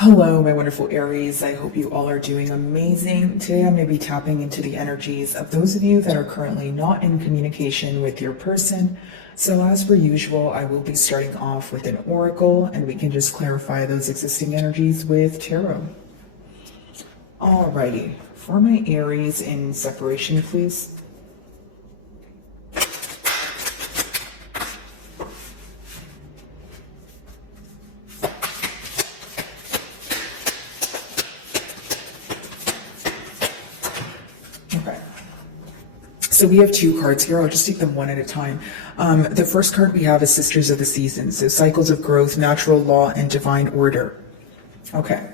Hello, my wonderful Aries. I hope you all are doing amazing. Today I'm going to be tapping into the energies of those of you that are currently not in communication with your person. So as per usual, I will be starting off with an oracle and we can just clarify those existing energies with tarot. Alrighty, for my Aries in separation, please. Okay. So we have two cards here. I'll just take them one at a time. The first card we have is Sisters of the Seasons. So cycles of growth, natural law, and divine order. Okay.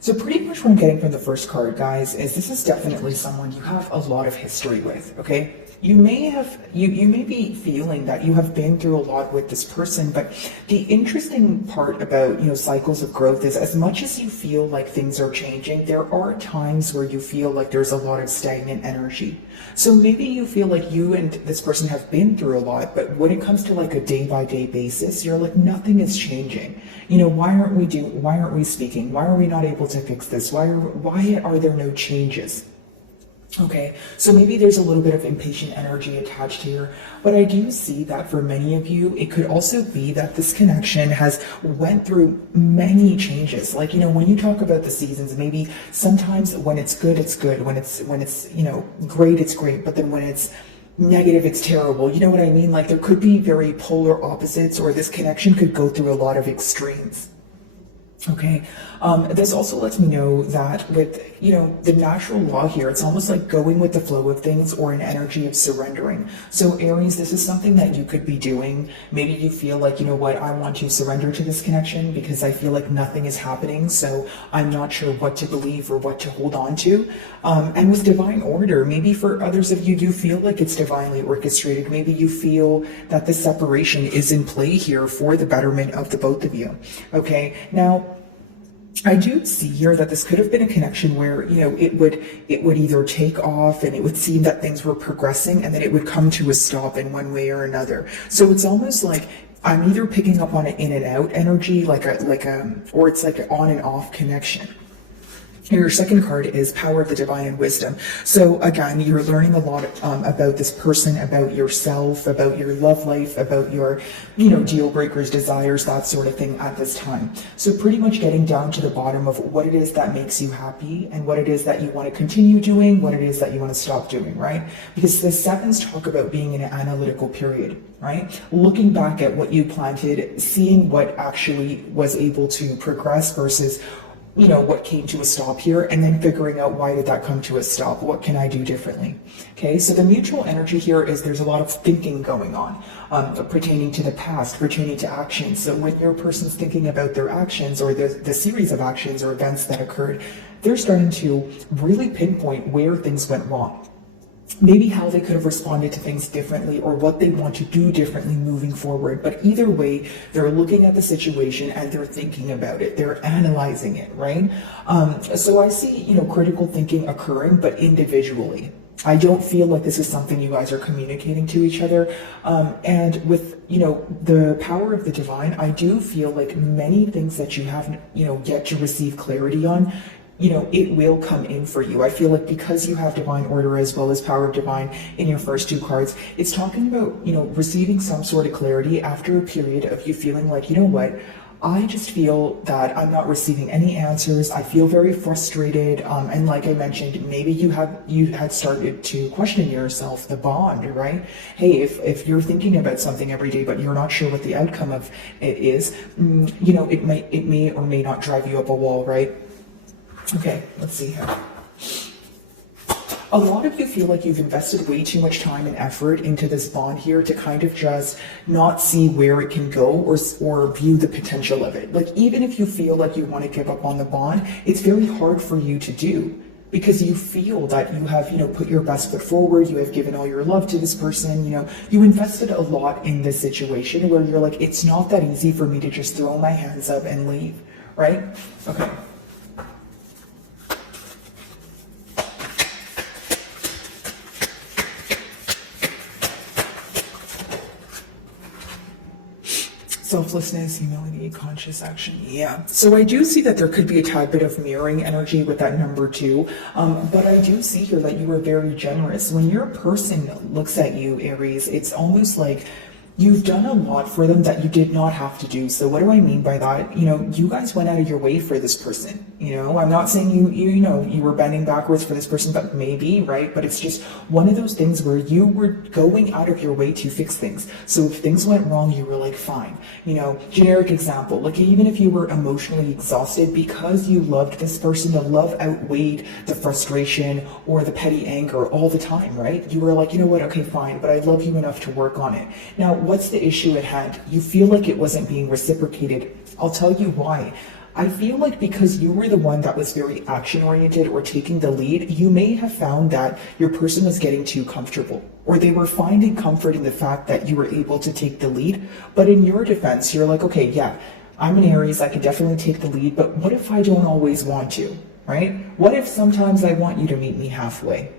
So pretty much what I'm getting from the first card, guys, is this is definitely someone you have a lot of history with, okay? You may be feeling that you have been through a lot with this person, but the interesting part about, cycles of growth is as much as you feel like things are changing, there are times where you feel like there's a lot of stagnant energy. So maybe you feel like you and this person have been through a lot, but when it comes to like a day-by-day basis, you're like, nothing is changing. Why aren't we speaking? Why are we not able to fix this? Why are there no changes? Okay, so maybe there's a little bit of impatient energy attached here, but I do see that for many of you, it could also be that this connection has went through many changes. Like, when you talk about the seasons, maybe sometimes when it's good, it's good. When it's, great, it's great. But then when it's negative, it's terrible. You know what I mean? Like there could be very polar opposites, or this connection could go through a lot of extremes. Okay, this also lets me know that with, the natural law here, it's almost like going with the flow of things or an energy of surrendering. So Aries, this is something that you could be doing. Maybe you feel like, I want to surrender to this connection because I feel like nothing is happening. So I'm not sure what to believe or what to hold on to. And with divine order, maybe for others of you do feel like it's divinely orchestrated. Maybe you feel that the separation is in play here for the betterment of the both of you. Okay, now, I do see here that this could have been a connection where, it would either take off and it would seem that things were progressing and then it would come to a stop in one way or another. So it's almost like I'm either picking up on an in and out energy, or it's like an on and off connection. Your second card is Power of the Divine and Wisdom. So again, you're learning a lot about this person, about yourself, about your love life, about your, deal breakers, desires, that sort of thing at this time. So pretty much getting down to the bottom of what it is that makes you happy and what it is that you want to continue doing, what it is that you want to stop doing, right? Because the sevens talk about being in an analytical period, right? Looking back at what you planted, seeing what actually was able to progress versus what came to a stop here, and then figuring out why did that come to a stop? What can I do differently? Okay, so the mutual energy here is there's a lot of thinking going on, pertaining to the past, pertaining to actions. So when your person's thinking about their actions or the series of actions or events that occurred, they're starting to really pinpoint where things went wrong. Maybe how they could have responded to things differently or what they want to do differently moving forward. But either way, they're looking at the situation and they're thinking about it. They're analyzing it, right? So I see, critical thinking occurring, but individually. I don't feel like this is something you guys are communicating to each other. And with, the power of the divine, I do feel like many things that you haven't, yet to receive clarity on, it will come in for you. I feel like because you have divine order as well as power of divine in your first two cards, it's talking about, receiving some sort of clarity after a period of you feeling like, I just feel that I'm not receiving any answers. I feel very frustrated. And like I mentioned, maybe you had started to question yourself, the bond, right? Hey, if you're thinking about something every day, but you're not sure what the outcome of it is, it may or may not drive you up a wall, right? Okay, let's see here. A lot of you feel like you've invested way too much time and effort into this bond here to kind of just not see where it can go or view the potential of it. Like even if you feel like you want to give up on the bond, it's very hard for you to do because you feel that you have, put your best foot forward, you have given all your love to this person, you invested a lot in this situation where you're like, it's not that easy for me to just throw my hands up and leave, right? Okay. Selflessness, humility, conscious action. Yeah. So I do see that there could be a tad bit of mirroring energy with that number 2. But I do see here that you are very generous. When your person looks at you, Aries, it's almost like you've done a lot for them that you did not have to do. So what do I mean by that? You guys went out of your way for this person. I'm not saying you were bending backwards for this person, but maybe, right? But it's just one of those things where you were going out of your way to fix things. So if things went wrong, you were like, fine. Generic example, like even if you were emotionally exhausted because you loved this person, the love outweighed the frustration or the petty anger all the time, right? You were like, you know what? Okay, fine, but I love you enough to work on it. Now, what's the issue at hand? You feel like it wasn't being reciprocated. I'll tell you why. I feel like because you were the one that was very action oriented or taking the lead, you may have found that your person was getting too comfortable, or they were finding comfort in the fact that you were able to take the lead. But in your defense, you're like, okay, yeah, I'm an Aries, I can definitely take the lead, but what if I don't always want to, right? What if sometimes I want you to meet me halfway?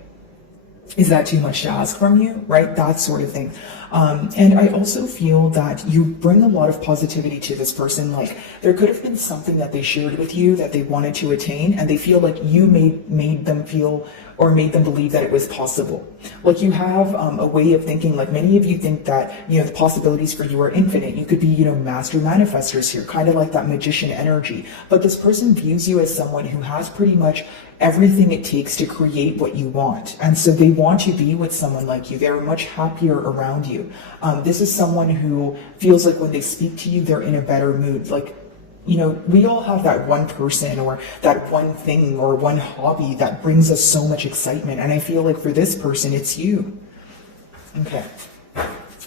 Is that too much to ask from you, right? That sort of thing. And I also feel that you bring a lot of positivity to this person. Like there could have been something that they shared with you that they wanted to attain, and they feel like you made them feel or made them believe that it was possible. Like you have a way of thinking, like many of you think that, the possibilities for you are infinite. You could be, master manifestors here, kind of like that magician energy. But this person views you as someone who has pretty much everything it takes to create what you want. And so they want to be with someone like you. They're much happier around you. This is someone who feels like when they speak to you, they're in a better mood. Like, we all have that one person or that one thing or one hobby that brings us so much excitement. And I feel like for this person, it's you. Okay.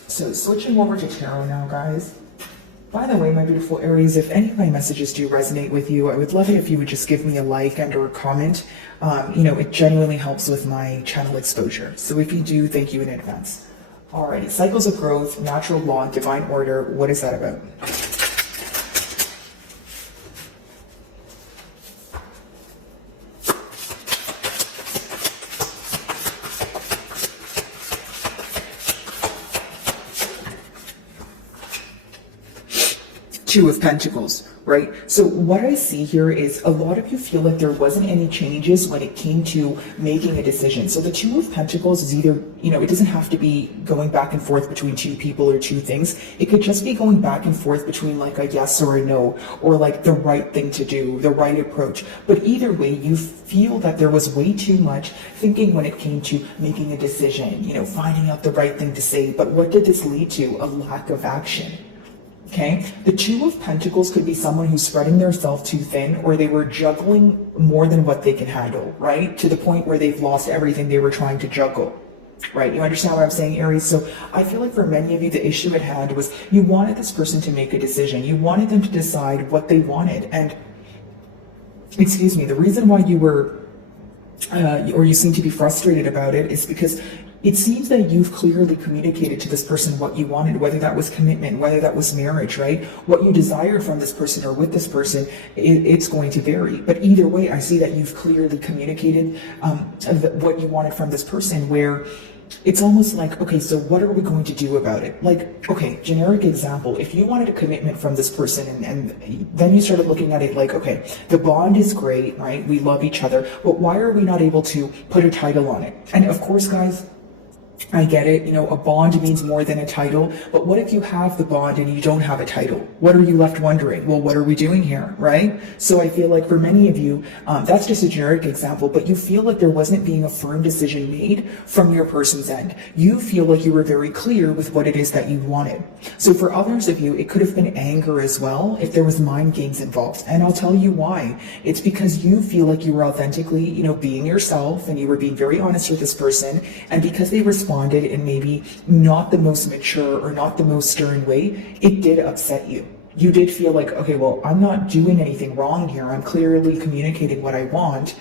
So switching over to tarot now, guys. By the way, my beautiful Aries, if any of my messages do resonate with you, I would love it if you would just give me a like and or a comment. It genuinely helps with my channel exposure. So if you do, thank you in advance. Alrighty, cycles of growth, natural law, divine order. What is that about? Two of Pentacles, right? So what I see here is a lot of you feel like there wasn't any changes when it came to making a decision. So the Two of Pentacles is either, it doesn't have to be going back and forth between two people or two things. It could just be going back and forth between like a yes or a no, or like the right thing to do, the right approach. But either way, you feel that there was way too much thinking when it came to making a decision, finding out the right thing to say. But what did this lead to? A lack of action. Okay, the Two of Pentacles could be someone who's spreading themselves too thin, or they were juggling more than what they can handle, right? To the point where they've lost everything they were trying to juggle, right? You understand what I'm saying, Aries? So I feel like for many of you, the issue at hand was you wanted this person to make a decision. You wanted them to decide what they wanted. And, the reason why you were, or you seem to be frustrated about it is because it seems that you've clearly communicated to this person what you wanted, whether that was commitment, whether that was marriage, right? What you desired from this person or with this person, it's going to vary. But either way, I see that you've clearly communicated what you wanted from this person, where it's almost like, okay, so what are we going to do about it? Like, okay, generic example, if you wanted a commitment from this person and then you started looking at it like, okay, the bond is great, right? We love each other, but why are we not able to put a title on it? And of course, guys, I get it, a bond means more than a title, but what if you have the bond and you don't have a title? What are you left wondering? Well, what are we doing here, right? So I feel like for many of you, that's just a generic example, but you feel like there wasn't being a firm decision made from your person's end. You feel like you were very clear with what it is that you wanted. So for others of you, it could have been anger as well if there was mind games involved. And I'll tell you why. It's because you feel like you were authentically, being yourself, and you were being very honest with this person, and because they responded in maybe not the most mature or not the most stern way, it did upset you. You did feel like, okay, well, I'm not doing anything wrong here. I'm clearly communicating what I want.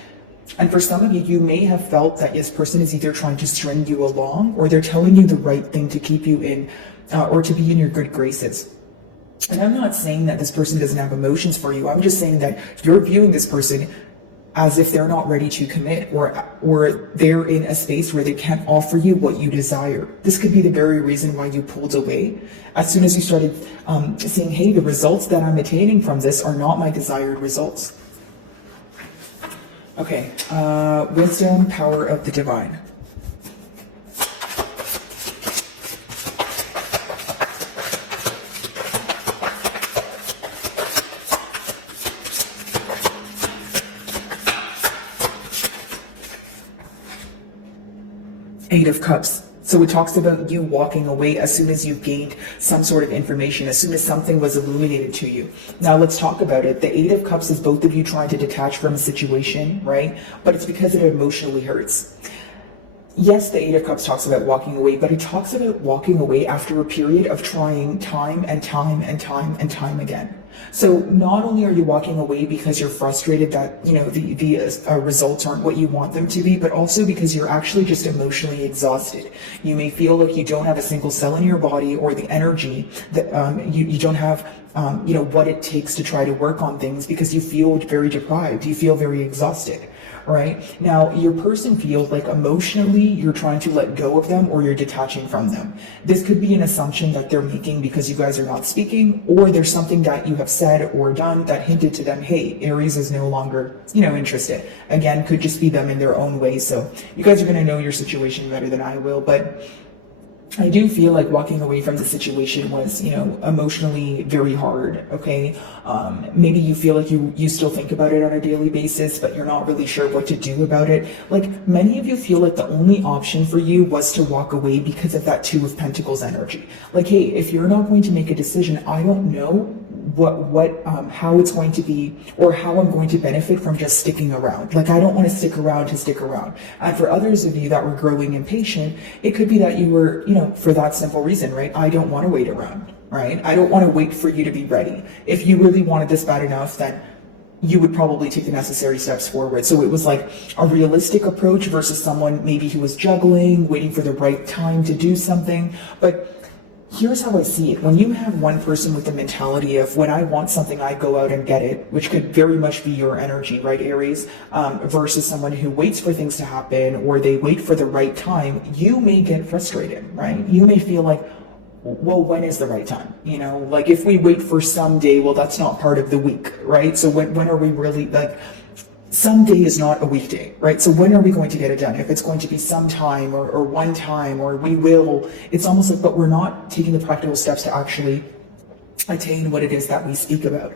And for some of you, you may have felt that this person is either trying to string you along, or they're telling you the right thing to keep you in, or to be in your good graces. And I'm not saying that this person doesn't have emotions for you. I'm just saying that you're viewing this person as if they're not ready to commit, or they're in a space where they can't offer you what you desire. This could be the very reason why you pulled away. As soon as you started saying, hey, the results that I'm attaining from this are not my desired results. Okay, wisdom, power of the divine. Eight of Cups. So it talks about you walking away as soon as you've gained some sort of information, as soon as something was illuminated to you. Now let's talk about it. The Eight of Cups is both of you trying to detach from a situation, right? But it's because it emotionally hurts. Yes, the Eight of Cups talks about walking away, but it talks about walking away after a period of trying time and time and time and time again. So not only are you walking away because you're frustrated that, you know, the results aren't what you want them to be, but also because you're actually just emotionally exhausted. You may feel like you don't have a single cell in your body or the energy that you don't have, you know, what it takes to try to work on things because you feel very deprived. You feel very exhausted. Right? Now, your person feels like emotionally you're trying to let go of them or you're detaching from them. This could be an assumption that they're making because you guys are not speaking, or there's something that you have said or done that hinted to them, hey, Aries is no longer, you know, interested. Again, could just be them in their own way. So you guys are going to know your situation better than I will, but I do feel like walking away from the situation was, you know, emotionally very hard, okay? Maybe you feel like you still think about it on a daily basis, but you're not really sure what to do about it. Like, many of you feel like the only option for you was to walk away because of that Two of Pentacles energy. Like, hey, if you're not going to make a decision, I don't know how it's going to be or how I'm going to benefit from just sticking around. Like, I don't want to stick around to stick around. And for others of you that were growing impatient, it could be that you were, you know, for that simple reason, right? I don't want to wait around, right? I don't want to wait for you to be ready. If you really wanted this bad enough, then you would probably take the necessary steps forward. So it was like a realistic approach versus someone maybe who was juggling, waiting for the right time to do something. But here's how I see it. When you have one person with the mentality of, when I want something, I go out and get it, which could very much be your energy, right, Aries, versus someone who waits for things to happen or they wait for the right time, you may get frustrated, right? You may feel like, well, when is the right time? You know, like if we wait for someday, well, that's not part of the week, right? So when are we really, like, someday is not a weekday, right? So when are we going to get it done? If it's going to be sometime or one time or we will, it's almost like, but we're not taking the practical steps to actually attain what it is that we speak about.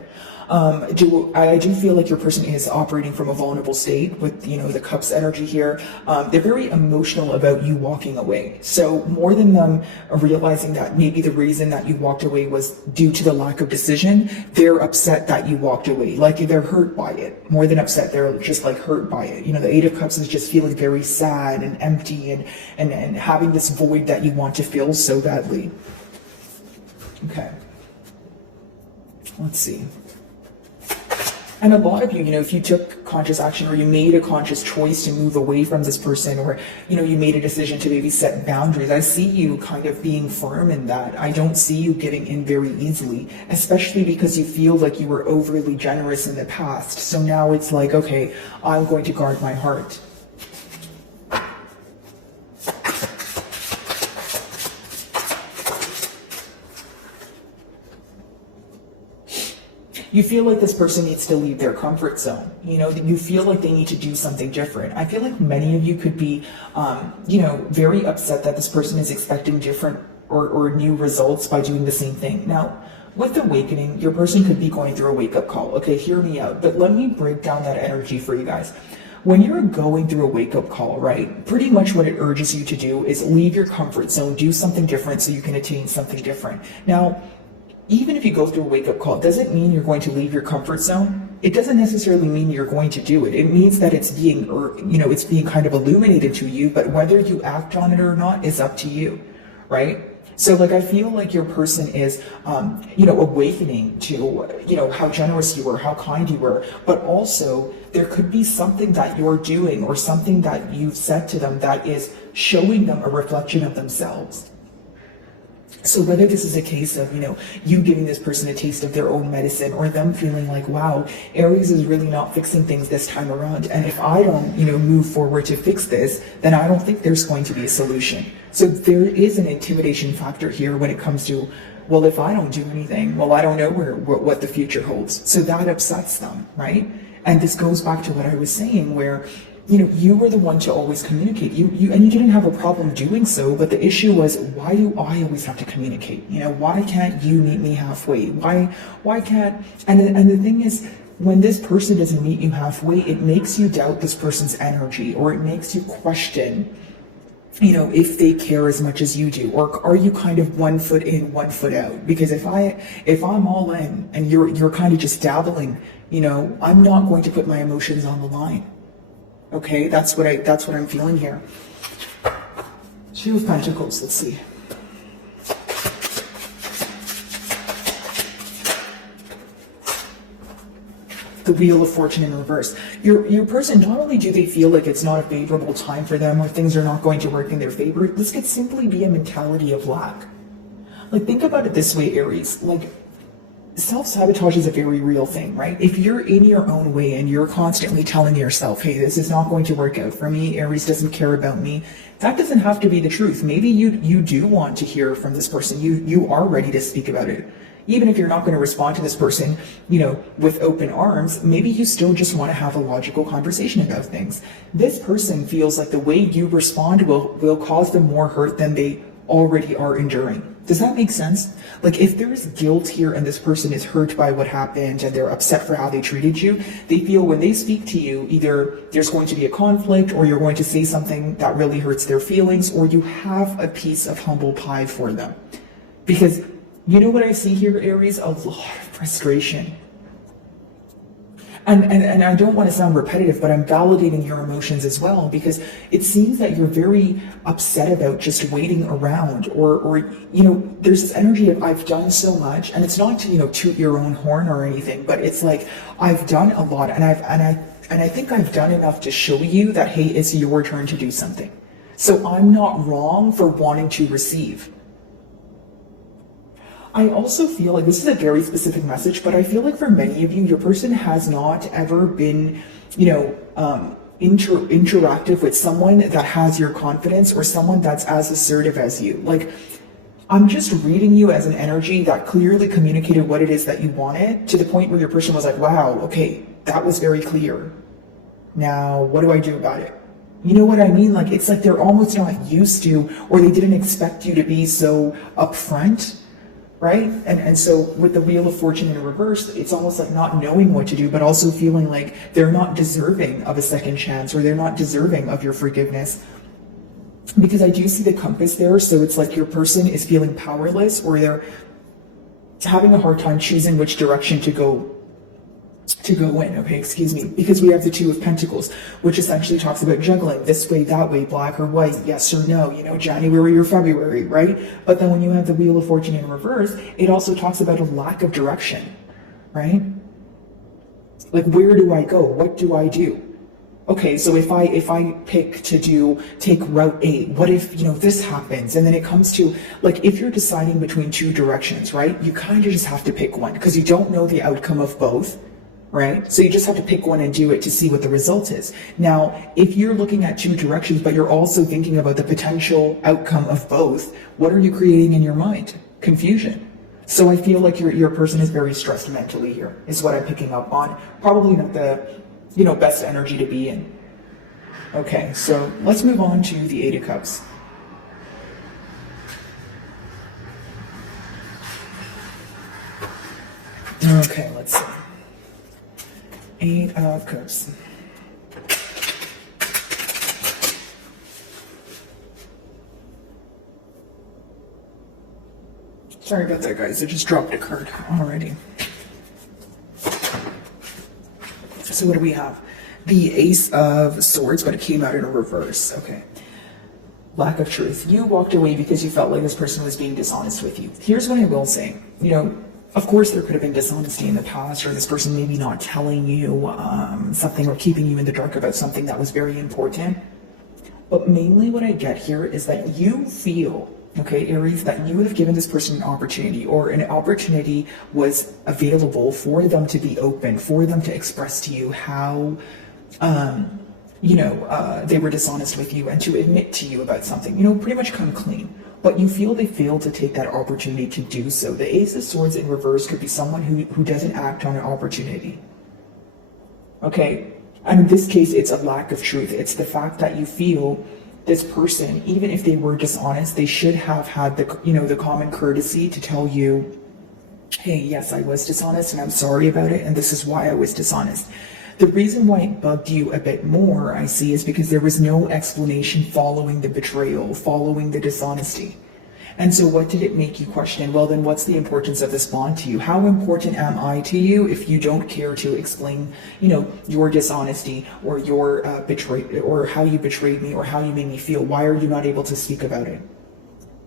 I do feel like your person is operating from a vulnerable state with, you know, the Cups energy here. They're very emotional about you walking away. So more than them realizing that maybe the reason that you walked away was due to the lack of decision, they're upset that you walked away. Like, they're hurt by it. More than upset, they're just like hurt by it. You know, the Eight of Cups is just feeling very sad and empty and having this void that you want to fill so badly. Okay. Let's see. And a lot of you, you know, if you took conscious action or you made a conscious choice to move away from this person, or, you know, you made a decision to maybe set boundaries, I see you kind of being firm in that. I don't see you giving in very easily, especially because you feel like you were overly generous in the past. So now it's like, okay, I'm going to guard my heart. You feel like this person needs to leave their comfort zone. You know, you feel like they need to do something different. I feel like many of you could be, you know, very upset that this person is expecting different or new results by doing the same thing. Now, with awakening, your person could be going through a wake-up call. Okay, hear me out. But let me break down that energy for you guys. When you're going through a wake-up call, right, pretty much what it urges you to do is leave your comfort zone, do something different so you can attain something different. Now, even if you go through a wake-up call, doesn't mean you're going to leave your comfort zone. It doesn't necessarily mean you're going to do it. It means that it's being, you know, it's being kind of illuminated to you, but whether you act on it or not is up to you, right? So, like, I feel like your person is, you know, awakening to, you know, how generous you were, how kind you were, but also there could be something that you're doing or something that you've said to them that is showing them a reflection of themselves. So whether this is a case of, you giving this person a taste of their own medicine, or them feeling like, wow, Aries is really not fixing things this time around. And if I don't, move forward to fix this, then I don't think there's going to be a solution. So there is an intimidation factor here when it comes to, well, if I don't do anything, well, I don't know what the future holds. So that upsets them, right? And this goes back to what I was saying, where you were the one to always communicate. You didn't have a problem doing so, but the issue was, why do I always have to communicate? Why can't you meet me halfway? Why can't, and the thing is, when this person doesn't meet you halfway, it makes you doubt this person's energy, or it makes you question, if they care as much as you do, or are you kind of 1 foot in, 1 foot out? Because if I'm all in and you're kind of just dabbling, I'm not going to put my emotions on the line. Okay, that's what I'm feeling here. Two of Pentacles, let's see. The Wheel of Fortune in reverse. Your person, not only do they feel like it's not a favorable time for them, or things are not going to work in their favor, this could simply be a mentality of lack. Like, think about it this way, Aries. Like, self-sabotage is a very real thing, right? If you're in your own way and you're constantly telling yourself, hey, this is not going to work out for me, Aries doesn't care about me, that doesn't have to be the truth. Maybe you do want to hear from this person. You are ready to speak about it. Even if you're not going to respond to this person, with open arms, maybe you still just want to have a logical conversation about things. This person feels like the way you respond will cause them more hurt than they already are enduring. Does that make sense? Like, if there is guilt here and this person is hurt by what happened and they're upset for how they treated you, they feel when they speak to you, either there's going to be a conflict, or you're going to say something that really hurts their feelings, or you have a piece of humble pie for them. Because you know what I see here, Aries? A lot of frustration. And I don't want to sound repetitive, but I'm validating your emotions as well, because it seems that you're very upset about just waiting around, or there's this energy of, I've done so much, and it's not to toot your own horn or anything, but it's like, I've done a lot, and I think I've done enough to show you that, hey, it's your turn to do something. So I'm not wrong for wanting to receive. I also feel like this is a very specific message, but I feel like for many of you, your person has not ever been, interactive with someone that has your confidence, or someone that's as assertive as you. Like, I'm just reading you as an energy that clearly communicated what it is that you wanted, to the point where your person was like, wow, okay, that was very clear. Now, what do I do about it? You know what I mean? Like, it's like they're almost not used to, or they didn't expect you to be so upfront. Right? And so with the Wheel of Fortune in reverse, it's almost like not knowing what to do, but also feeling like they're not deserving of a second chance, or they're not deserving of your forgiveness. Because I do see the compass there, so it's like your person is feeling powerless, or they're having a hard time choosing which direction to go in, okay, excuse me, because we have the Two of Pentacles, which essentially talks about juggling this way, that way, black or white, yes or no, January or February, right? But then when you have the Wheel of Fortune in reverse, it also talks about a lack of direction, right? Like, where do I go? What do I do? Okay, so if I pick to take route A, what if, this happens? And then it comes to, like, if you're deciding between two directions, right? You kind of just have to pick one, because you don't know the outcome of both. Right? So you just have to pick one and do it to see what the result is. Now, if you're looking at two directions, but you're also thinking about the potential outcome of both, what are you creating in your mind? Confusion. So I feel like your person is very stressed mentally here, is what I'm picking up on. Probably not the, best energy to be in. Okay, so let's move on to the Eight of Cups. Okay, let's see. Eight of Cups. Sorry about that, guys. I just dropped a card already. So what do we have? The Ace of Swords, but it came out in a reverse. Okay. Lack of truth. You walked away because you felt like this person was being dishonest with you. Here's what I will say. Of course, there could have been dishonesty in the past, or this person maybe not telling you something, or keeping you in the dark about something that was very important. But mainly what I get here is that you feel okay, Aries, that you would have given this person an opportunity, or an opportunity was available for them to be open, for them to express to you how, they were dishonest with you and to admit to you about something, pretty much come clean. But you feel they failed to take that opportunity to do so. The Ace of Swords in reverse could be someone who doesn't act on an opportunity. Okay, and in this case, it's a lack of truth. It's the fact that you feel this person, even if they were dishonest, they should have had the common courtesy to tell you, hey, yes, I was dishonest and I'm sorry about it, and this is why I was dishonest. The reason why it bugged you a bit more, I see, is because there was no explanation following the betrayal, following the dishonesty. And so what did it make you question? Well, then what's the importance of this bond to you? How important am I to you if you don't care to explain, your dishonesty or your or how you betrayed me or how you made me feel? Why are you not able to speak about it?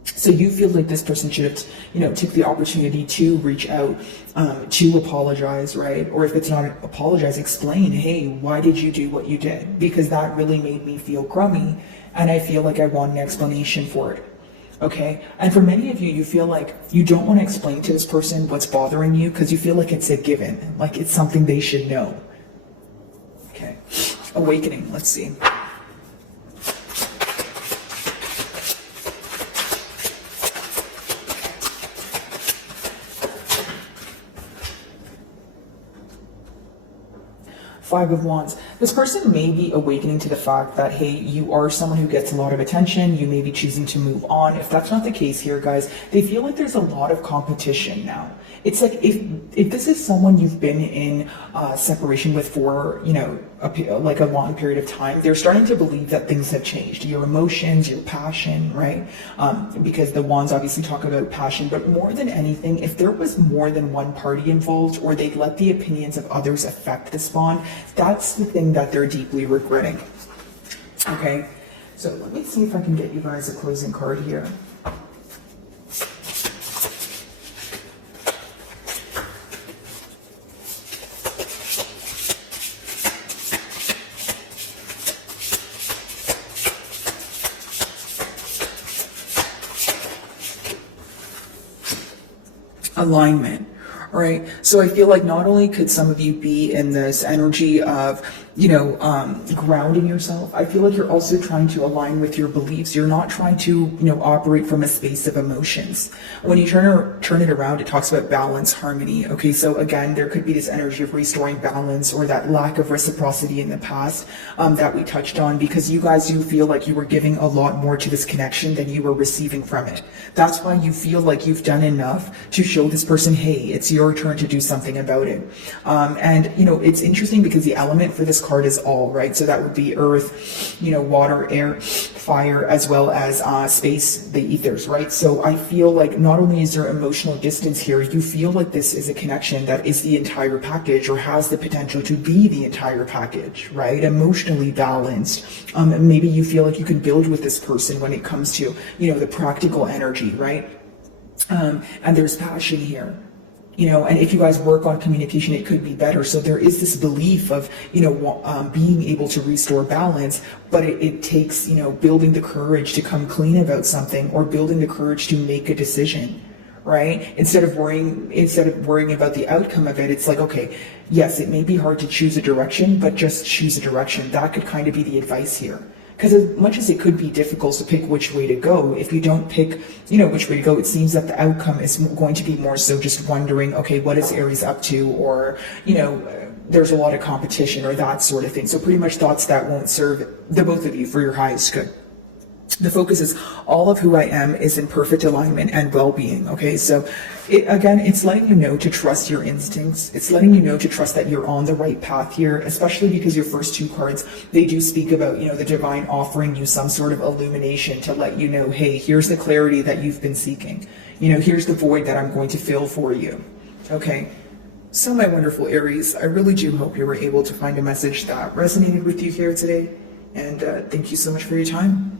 So you feel like this person should have, took the opportunity to reach out, to apologize, right? Or if it's not apologize, explain, hey, why did you do what you did? Because that really made me feel crummy, and I feel like I want an explanation for it. Okay, and for many of you, you feel like you don't want to explain to this person what's bothering you because you feel like it's a given, like it's something they should know. Okay, awakening, let's see. Five of Wands. This person may be awakening to the fact that, hey, you are someone who gets a lot of attention. You may be choosing to move on. If that's not the case here, guys, they feel like there's a lot of competition now. It's like if this is someone you've been in separation with for, like a long period of time, they're starting to believe that things have changed. Your emotions, your passion, right? Because the Wands obviously talk about passion, but more than anything, if there was more than one party involved, or they let the opinions of others affect this bond, that's the thing that they're deeply regretting. Okay, so let me see if I can get you guys a closing card here. Alignment. All right. So I feel like not only could some of you be in this energy of, grounding yourself, I feel like you're also trying to align with your beliefs. You're not trying to, operate from a space of emotions. When you turn it around, it talks about balance, harmony. Okay. So again, there could be this energy of restoring balance, or that lack of reciprocity in the past that we touched on, because you guys do feel like you were giving a lot more to this connection than you were receiving from it. That's why you feel like you've done enough to show this person, hey, it's your turn to do something about it. And it's interesting because the element for this card is all, right? So that would be earth, water, air, fire, as well as space, the ethers, right? So I feel like not only is there emotional distance here, you feel like this is a connection that is the entire package, or has the potential to be the entire package, right? Emotionally balanced. Maybe you feel like you can build with this person when it comes to, the practical energy, right? And there's passion here. And if you guys work on communication, it could be better. So there is this belief of, being able to restore balance, but it takes, building the courage to come clean about something, or building the courage to make a decision, right? Instead of worrying about the outcome of it, it's like, okay, yes, it may be hard to choose a direction, but just choose a direction. That could kind of be the advice here. Because as much as it could be difficult to pick which way to go, if you don't pick, which way to go, it seems that the outcome is going to be more so just wondering, okay, what is Aries up to? Or, there's a lot of competition, or that sort of thing. So pretty much thoughts that won't serve the both of you for your highest good. The focus is all of who I am is in perfect alignment and well-being. Okay, so it's letting you know to trust your instincts. It's letting you know to trust that you're on the right path here, especially because your first two cards, they do speak about, the divine offering you some sort of illumination to let you know, hey, here's the clarity that you've been seeking. Here's the void that I'm going to fill for you. Okay. So my wonderful Aries, I really do hope you were able to find a message that resonated with you here today. And thank you so much for your time.